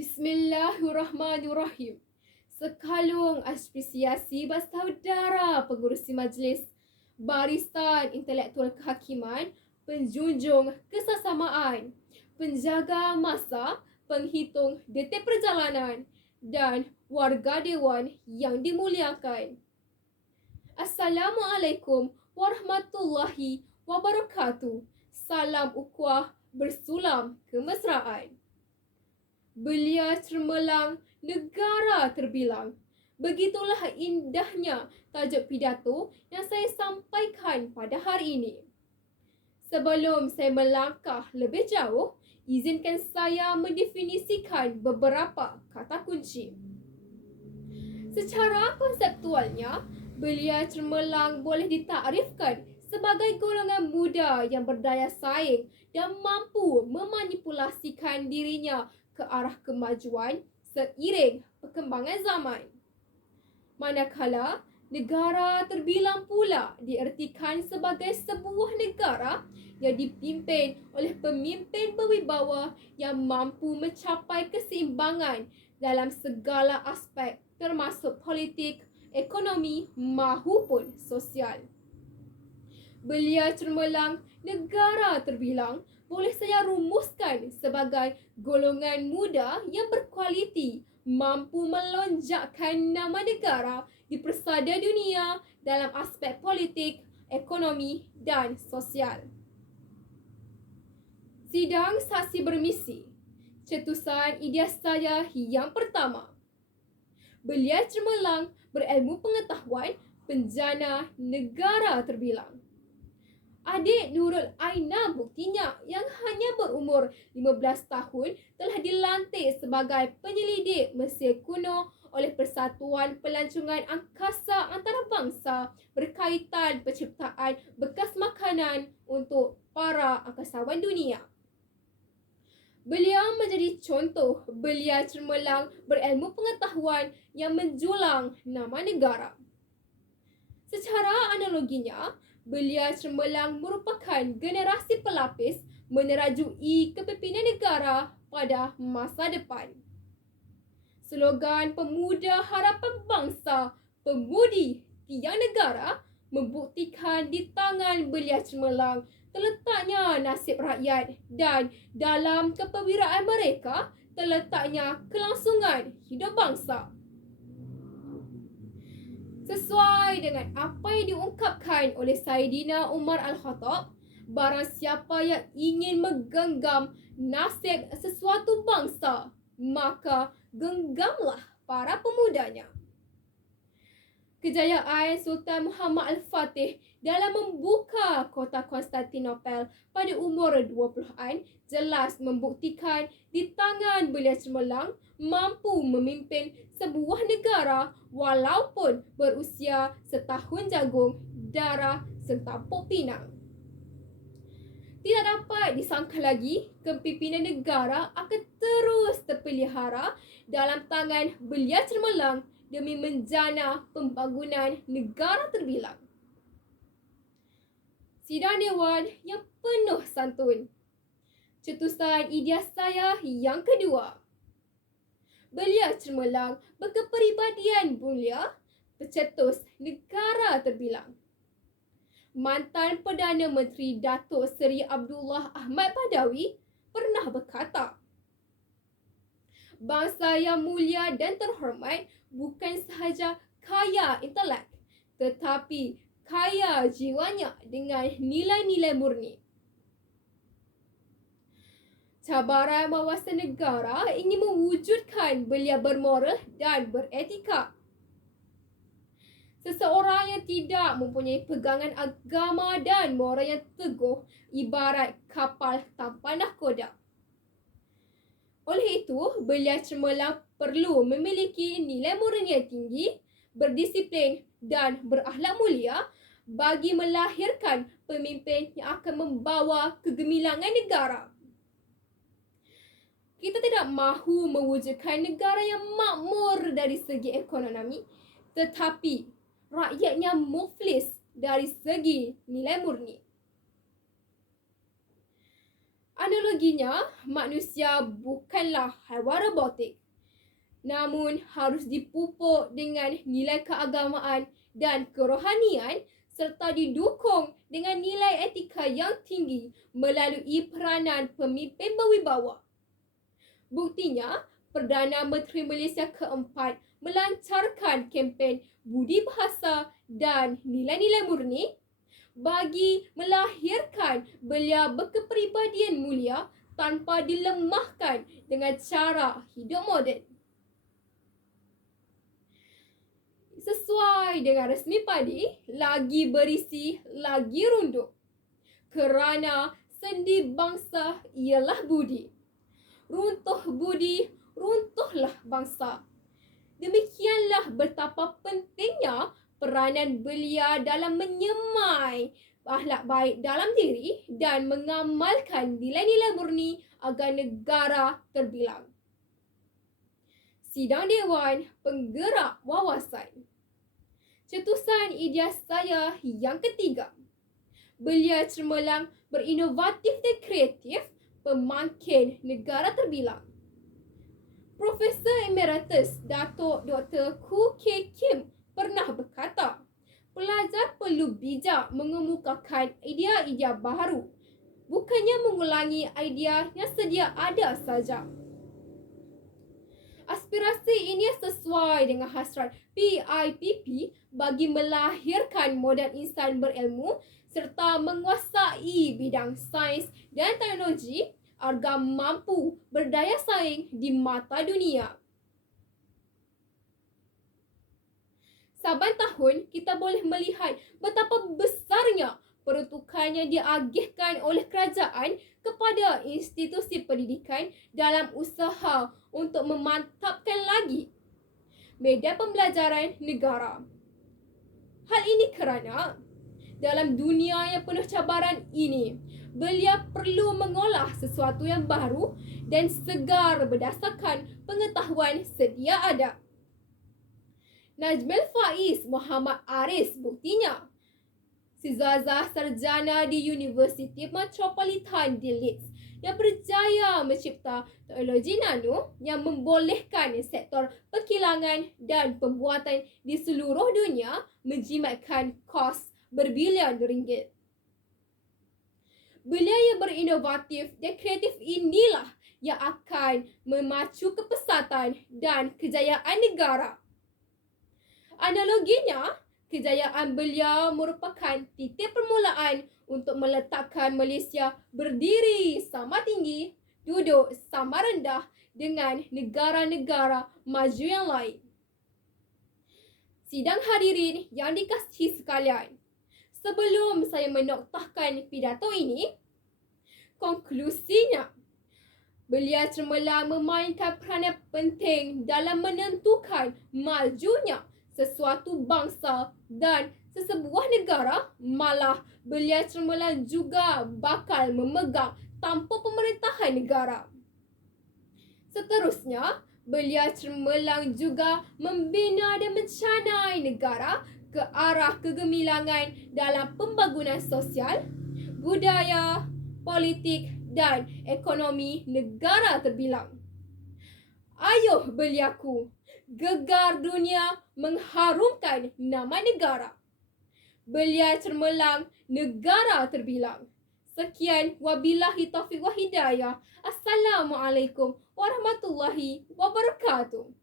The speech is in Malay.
Bismillahirrahmanirrahim. Sekalung apresiasi bersaudara pengurusi majlis, barisan intelektual kehakiman, penjunjung kesesamaan, penjaga masa, penghitung detik perjalanan dan warga dewan yang dimuliakan. Assalamualaikum warahmatullahi wabarakatuh. Salam ukhuwah bersulam kemesraan. Belia cermelang, negara terbilang. Begitulah indahnya tajuk pidato yang saya sampaikan pada hari ini. Sebelum saya melangkah lebih jauh, izinkan saya mendefinisikan beberapa kata kunci. Secara konseptualnya, belia cermelang boleh ditakrifkan sebagai golongan muda yang berdaya saing dan mampu memanipulasikan dirinya ke arah kemajuan seiring perkembangan zaman. Manakala negara terbilang pula diertikan sebagai sebuah negara yang dipimpin oleh pemimpin berwibawa yang mampu mencapai keseimbangan dalam segala aspek termasuk politik, ekonomi maupun sosial. Belia cermelang, negara terbilang boleh saya rumuskan sebagai golongan muda yang berkualiti, mampu melonjakkan nama negara di persada dunia dalam aspek politik, ekonomi dan sosial. Sidang saksi bermisi. Cetusan idea saya yang pertama. Belia cermelang, berilmu pengetahuan, penjana negara terbilang. Adik Nurul Aina buktinya yang hanya berumur 15 tahun telah dilantik sebagai penyelidik Mesir kuno oleh Persatuan Pelancongan Angkasa Antarabangsa berkaitan penciptaan bekas makanan untuk para angkasawan dunia. Beliau menjadi contoh belia cermelang berilmu pengetahuan yang menjulang nama negara. Secara analoginya, belia cermelang merupakan generasi pelapis menerajui kepimpinan negara pada masa depan. Slogan Pemuda Harapan Bangsa, Pemudi Tiang Negara membuktikan di tangan belia cermelang terletaknya nasib rakyat dan dalam kepewiraan mereka terletaknya kelangsungan hidup bangsa. Sesuai dengan apa yang diungkapkan oleh Saidina Umar Al-Khattab, barang siapa yang ingin menggenggam nasib sesuatu bangsa, maka genggamlah para pemudanya. Kejayaan Sultan Muhammad Al-Fatih dalam membuka kota Konstantinopel pada umur 20-an jelas membuktikan di tangan belia cermelang mampu memimpin sebuah negara walaupun berusia setahun jagung, darah setampuk pinang. Tidak dapat disangka lagi kepimpinan negara akan terus terpelihara dalam tangan belia cermelang demi menjana pembangunan negara terbilang. Sidang Dewan yang penuh santun. Cetusan idea saya yang kedua. Belia cermelang berkepribadian mulia, pencetus negara terbilang. Mantan Perdana Menteri Datuk Seri Abdullah Ahmad Badawi pernah berkata, bangsa yang mulia dan terhormat bukan sahaja kaya intelek, tetapi kaya jiwanya dengan nilai-nilai murni. Cabaran wawasan negara ingin mewujudkan belia bermoral dan beretika. Seseorang yang tidak mempunyai pegangan agama dan moral yang teguh ibarat kapal tanpa nahkoda. Oleh itu, belia cermelang perlu memiliki nilai moral yang tinggi, berdisiplin dan berakhlak mulia bagi melahirkan pemimpin yang akan membawa kegemilangan negara. Kita tidak mahu mewujudkan negara yang makmur dari segi ekonomi, tetapi rakyatnya muflis dari segi nilai murni. Analoginya, manusia bukanlah haiwan robotik, namun harus dipupuk dengan nilai keagamaan dan kerohanian serta didukung dengan nilai etika yang tinggi melalui peranan pemimpin berwibawa. Buktinya, Perdana Menteri Malaysia keempat melancarkan kempen budi bahasa dan nilai-nilai murni bagi melahirkan belia berkepribadian mulia tanpa dilemahkan dengan cara hidup moden. Sesuai dengan resmi padi, lagi berisi, lagi runduk. Kerana sendi bangsa ialah budi. Runtuh budi, runtuhlah bangsa. Demikianlah betapa pentingnya peranan belia dalam menyemai akhlak baik dalam diri dan mengamalkan nilai-nilai murni agar negara terbilang. Sidang Dewan Penggerak Wawasan. Cetusan idea saya yang ketiga. Belia cemerlang, berinovatif dan kreatif, pemangkin negara terbilang. Profesor Emeritus Datuk Dr. Khoo Kay Kim pernah berkata, pelajar perlu bijak mengemukakan idea-idea baru, bukannya mengulangi idea yang sedia ada saja. Aspirasi ini sesuai dengan hasrat PIPP bagi melahirkan model insan berilmu serta menguasai bidang sains dan teknologi agar mampu berdaya saing di mata dunia. Saban tahun, kita boleh melihat betapa besarnya peruntukan yang diagihkan oleh kerajaan kepada institusi pendidikan dalam usaha untuk memantapkan lagi media pembelajaran negara. Hal ini kerana dalam dunia yang penuh cabaran ini, belia perlu mengolah sesuatu yang baru dan segar berdasarkan pengetahuan sedia ada. Najmul Faiz Muhammad Aris buktinya. Sizazah sarjana di Universiti Metropolitan di Leeds yang berjaya mencipta teknologi nano yang membolehkan sektor perkilangan dan pembuatan di seluruh dunia menjimatkan kos berbilion ringgit. Belia yang berinovatif dan kreatif inilah yang akan memacu kepesatan dan kejayaan negara. Analoginya, kejayaan belia merupakan titik permulaan untuk meletakkan Malaysia berdiri sama tinggi, duduk sama rendah dengan negara-negara maju yang lain. Sidang hadirin yang dikasihi sekalian, sebelum saya menoktahkan pidato ini, konklusinya, belia cemerlang memainkan peranan penting dalam menentukan majunya sesuatu bangsa dan sesebuah negara. Malah belia cemerlang juga bakal memegang tampuk pemerintahan negara. Seterusnya, belia cemerlang juga membina dan mencanai negara ke arah kegemilangan dalam pembangunan sosial, budaya, politik dan ekonomi negara terbilang. Ayo beliaku, gegar dunia mengharumkan nama negara. Belia cemerlang, negara terbilang. Sekian, wabillahi taufiq wa hidayah. Assalamualaikum warahmatullahi wabarakatuh.